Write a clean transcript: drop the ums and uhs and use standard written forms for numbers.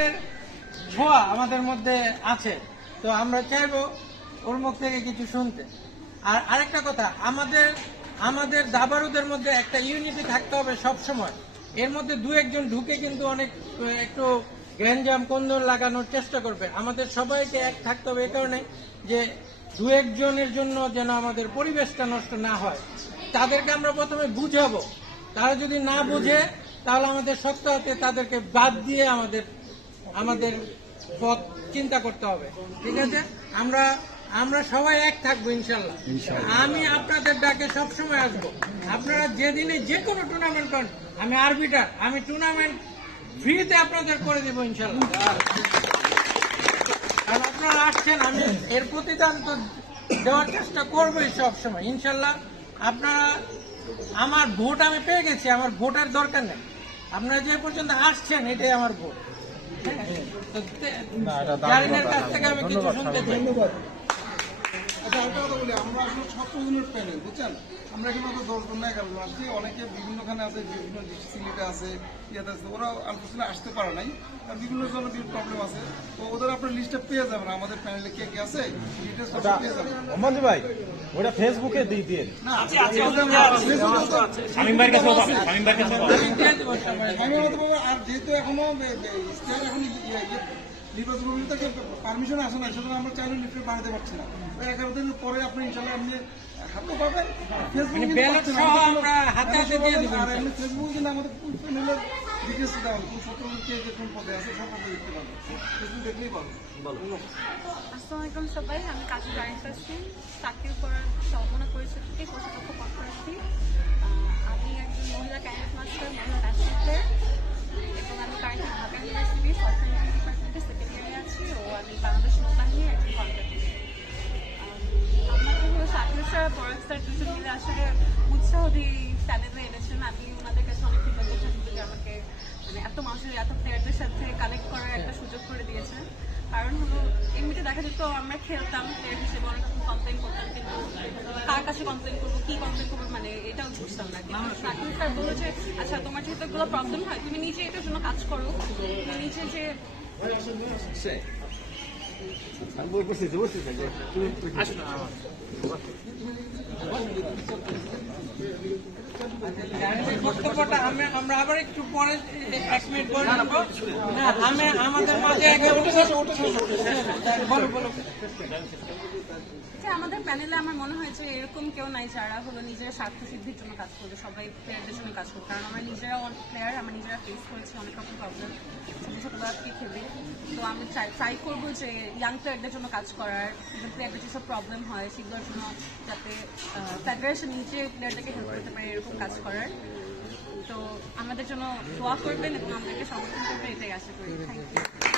ক্রিকেটের ছোঁয়া আমাদের মধ্যে আছে, তো আমরা চাইবো ওর মুখ থেকে কিছু শুনতে। আর আরেকটা কথা, আমাদের দাবারুদের মধ্যে একটা ইউনিটি থাকতে হবে সব সময়। এর মধ্যে দু একজন ঢুকে কিন্তু অনেক একটু গ্যাঞ্জাম কোন্দল লাগানোর চেষ্টা করবে। আমাদের সবাইকে এক থাকতে হবে এই কারণে যে দু একজনের জন্য যেন আমাদের পরিবেশটা নষ্ট না হয়। তাদেরকে আমরা প্রথমে বুঝাবো, তারা যদি না বুঝে তাহলে আমাদের শক্ত হাতে তাদেরকে বাদ দিয়ে আমাদের পথ চিন্তা করতে হবে। ঠিক আছে, আমরা সবাই এক থাকবো ইনশাল্লাহ। আমি আপনাদের ডাকে সবসময় আসবো। আপনারা যেদিনে যে কোনো টুর্নামেন্ট করেন, আমি আরবিটার, আমি টুর্নামেন্ট ফ্রিতে আপনাদের করে দেবো ইনশাল্লাহ। কারণ আপনারা আসছেন, আমি এর প্রতিদান তো দেওয়ার চেষ্টা করবোই সবসময় ইনশাল্লাহ। আপনারা, আমার ভোট আমি পেয়ে গেছি, আমার ভোটের দরকার নেই। আপনারা যে পর্যন্ত আসছেন এটাই আমার ভোট। জারিনের কাছ থেকে আমি কিছু শুনতে চাই। আচ্ছা, একটা কথা বলি, আমরা আসলে 17 জনের প্যানেল, বুঝছেন? আমরা এখানে তো 10 জন না 11 জন আসছি। অনেকে বিভিন্নখানে আছে, বিভিন্ন সিলেটে আছে, ইয়াতে আছে, ওরা আনফর্চুনেটলি আসতে পারে নাই, আর বিভিন্ন জনের বিভিন্ন প্রবলেম আছে। তো ওদের আপনার লিস্টটা পেয়ে যাবেন, আমাদের প্যানেলে কে কে আছে ডিটেলস পেয়ে যাবেন। ওমন্দি ভাই, ওটা ফেসবুকে দিয়ে না, আর যেহেতু এখনো ইস্তেহার এখন নির্বাচন কমিটি পারমিশন আসে না, সেজন্য আমরা চাইলে লিফলেট বানাতে পারছি না। 11 দিনের পরে আপনি ইনশাল্লাহ আপনি হাতে পাবেন। ফেসবুকে কিন্তু আমাদের ফুল প্যানেলের ডিটেলস দেওয়া হবে, কোন 17 কে কোন পদে আছে সব পদে দেখতে পাবেন, ফেসবুক দেখলেই পাবেন। আসসালামু আলাইকুম সবাই, আমি কাজী জারিন তাসনিম, চাকরির করার সমমনা পরিষদ থেকে কোষাধ্যক্ষ পদ করেছি। আমি একজন মহিলা ক্যাডেট মাস্টার, মহিলা ন্যাশনাল প্লেয়ার, এবং আমি কারেন্টলি ঢাকা ইউনিভার্সিটির সফটওয়্যার ইঞ্জিনিয়ারিং ডিপার্টমেন্টের সেকেন্ড ইয়ারে আছি, ও আমি বাংলাদেশ নৌবাহিনীর একজন কন্ট্রাক্টর। আমাকে হলো শাকিল স্যার, বরক স্যার দুজন মিলে আসলে উৎসাহ দিয়ে চ্যানেলে এনেছেন। আমি ওনাদের কাছে অনেক কৃতজ্ঞ থাকবো যে আমাকে এত মানুষের, এত প্লেয়ারদের সাথে কানেক্ট করার একটা সুযোগ করে দিয়েছেন। কারণ হলো এমনিতে দেখা যেত আমরা খেলতাম প্লেয়ার হিসেবে, অনেক রকম কমপ্লেন করতাম, কিন্তু কার কাছে কমপ্লেন করবো, কি কমপ্লেন করবো, এটাও বুঝতাম না। কিন্তু শাকিল স্যার বললো যে আচ্ছা, তোমার যেহেতু এগুলো প্রবলেম হয়, তুমি নিজে এটার জন্য কাজ করো, তুমি নিজে যে বক্তব্যটা আমরা আবার একটু পরে 1 মিনিট করে নেবো। আমাদের মাঝে আমাদের প্যানেলে আমার মনে হয় যে এরকম কেউ নাই যারা হলো নিজের স্বার্থ সিদ্ধির জন্য কাজ করবে। সবাই প্লেয়ারদের জন্য কাজ করবে, কারণ আমরা নিজেরা অনেক প্লেয়ার, আমরা নিজেরা ফেস করেছি অনেক রকম প্রবলেম ছোটবেলা থেকে খেলে। তো আমি ট্রাই করবো যে ইয়াং প্লেয়ারদের জন্য কাজ করার, ইভেন প্লেয়ারদের যেসব প্রবলেম হয় সেগুলোর জন্য যাতে ফেডারেশন নিজে প্লেয়ারদেরকে হেল্প করতে পারে এরকম কাজ করার। তো আমাদের জন্য দোয়া করবেন এবং আমাদেরকে সমর্থন করবেন, এটাই আশা করি। Thank you.